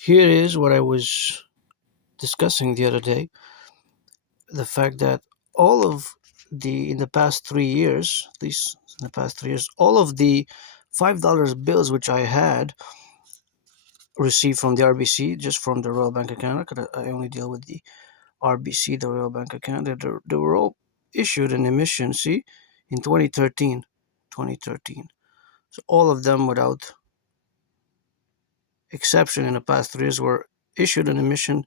Here is what I was discussing the other day: the fact that all of in the past 3 years, at least in the past 3 years, all of the $5 bills which I had received from the RBC, just from the Royal Bank of Canada, because I only deal with the RBC, the Royal Bank of Canada, they were all issued an emission, see, in 2013. 2013. So all of them, without exception, in the past 3 years, were issued an emission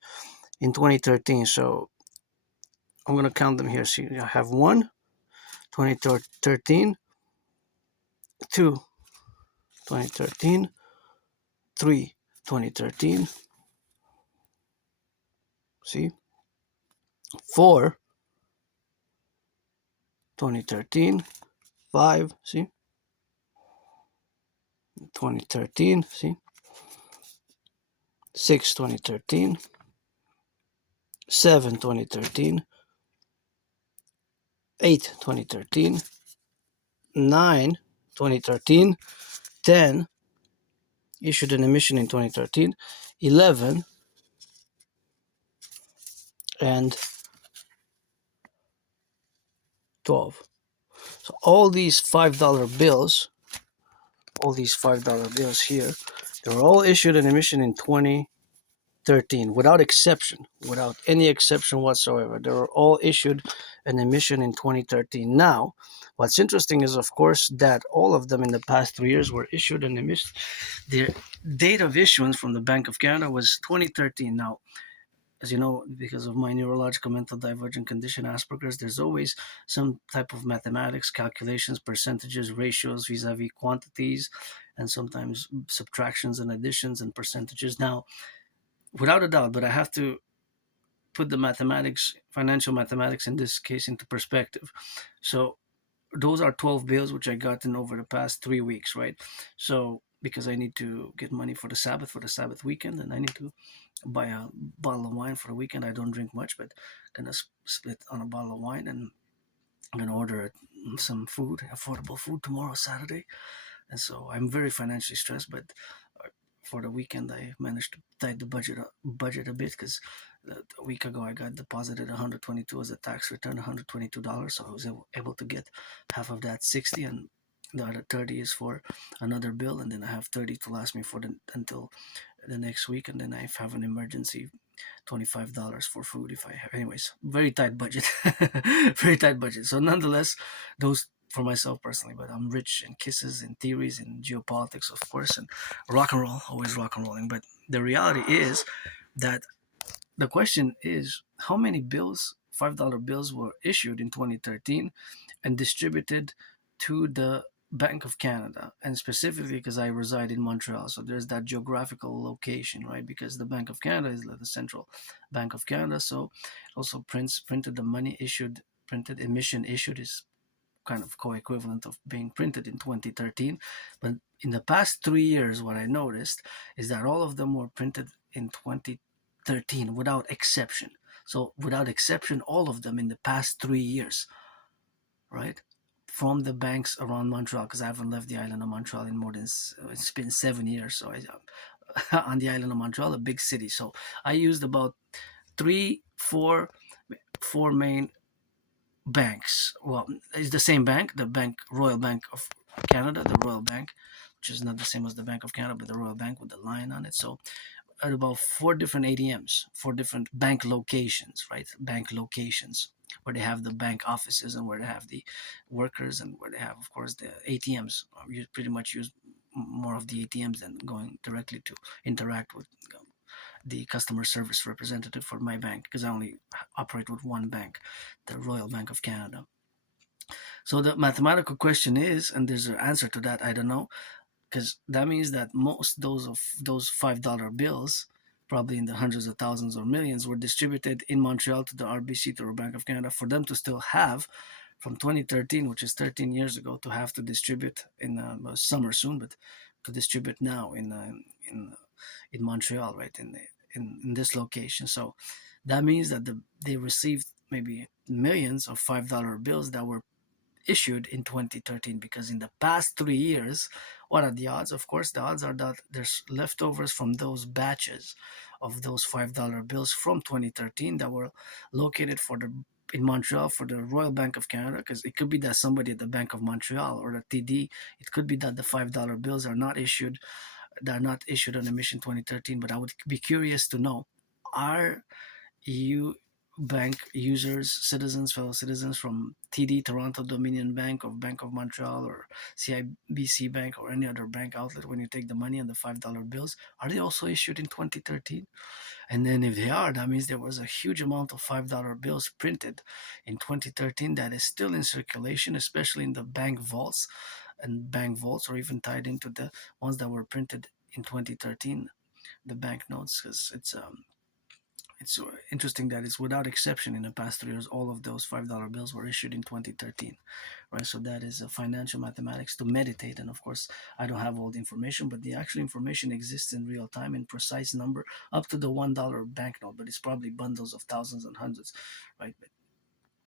in 2013. So I'm going to count them here. See, I have one, 2013, two, 2013, three, 2013, see, four, 2013, five, see, 2013, see, six, 2013, seven, 2013, 8, 2013, 9, 2013, 10, issued an emission in 2013, 11, and 12. So all these $5 bills here, they were all issued an emission in 2013, without exception, without any exception whatsoever. They were all issued an emission in 2013. Now, what's interesting is, of course, that all of them in the past 3 years were issued an emission. Their date of issuance from the Bank of Canada was 2013. Now, as you know, because of my neurological mental divergent condition, Asperger's, there's always some type of mathematics, calculations, percentages, ratios vis-a-vis quantities, and sometimes subtractions and additions and percentages. Now, without a doubt, but I have to put the mathematics, financial mathematics in this case, into perspective. So those are 12 bills which I gotten over the past 3 weeks, right? So because I need to get money for the Sabbath weekend, and I need to buy a bottle of wine for the weekend. I don't drink much, but gonna split on a bottle of wine, and I'm gonna order some food, affordable food, tomorrow, Saturday. And so I'm very financially stressed, but for the weekend I managed to tighten the budget a bit, because a week ago I got deposited 122 as a tax return, $122. So I was able to get half of that, 60, and the other 30 is for another bill, and then I have 30 to last me for until the next week, and then I have an emergency $25 for food if I have. Anyways, very tight budget, very tight budget. So nonetheless, those for myself personally, but I'm rich in kisses and theories and geopolitics, of course, and rock and roll, always rock and rolling. But the reality is that the question is, how many bills, $5 bills, were issued in 2013 and distributed to the Bank of Canada, and specifically because I reside in Montreal, so there's that geographical location, right? Because the Bank of Canada is the central Bank of Canada, so it also printed the money issued, printed emission issued is kind of co-equivalent of being printed in 2013. But in the past 3 years, what I noticed is that all of them were printed in 2013 without exception. So without exception, all of them in the past 3 years, right? From the banks around Montreal, because I haven't left the island of Montreal in more than, it's been 7 years. So on the island of Montreal, a big city. So I used about three, four main banks. Well, it's the same bank, the Royal Bank of Canada, the Royal Bank, which is not the same as the Bank of Canada, but the Royal Bank with the lion on it. So at about four different ATMs, four different bank locations, right? Bank locations where they have the bank offices and where they have the workers and where they have, of course, the ATMs. You pretty much use more of the ATMs than going directly to interact with the customer service representative for my bank, because I only operate with one bank, the Royal Bank of Canada. So the mathematical question is, and there's an answer to that, I don't know, because that means that most those $5 bills, probably in the hundreds of thousands or millions, were distributed in Montreal to the RBC, to the Bank of Canada, for them to still have from 2013, which is 13 years ago, to have to distribute in summer soon, but to distribute now in in Montreal, right, in this location. So that means that they received maybe millions of $5 bills that were issued in 2013, because in the past 3 years, what are the odds? Of course, the odds are that there's leftovers from those batches of those $5 bills from 2013 that were located for the in Montreal for the Royal Bank of Canada, because it could be that somebody at the Bank of Montreal or the TD, it could be that the $5 bills are not issued, that are not issued on emission 2013. But I would be curious to know, are EU bank users, citizens, fellow citizens from TD, Toronto Dominion Bank, or Bank of Montreal, or CIBC Bank, or any other bank outlet, when you take the money on the $5 bills, are they also issued in 2013? And then if they are, that means there was a huge amount of $5 bills printed in 2013 that is still in circulation, especially in the bank vaults, and bank vaults, or even tied into the ones that were printed in 2013, the bank notes, because it's interesting that it's without exception in the past 3 years, all of those $5 bills were issued in 2013, right? So that is a financial mathematics to meditate. And of course, I don't have all the information, but the actual information exists in real time in precise number up to the $1 banknote, but it's probably bundles of thousands and hundreds, right?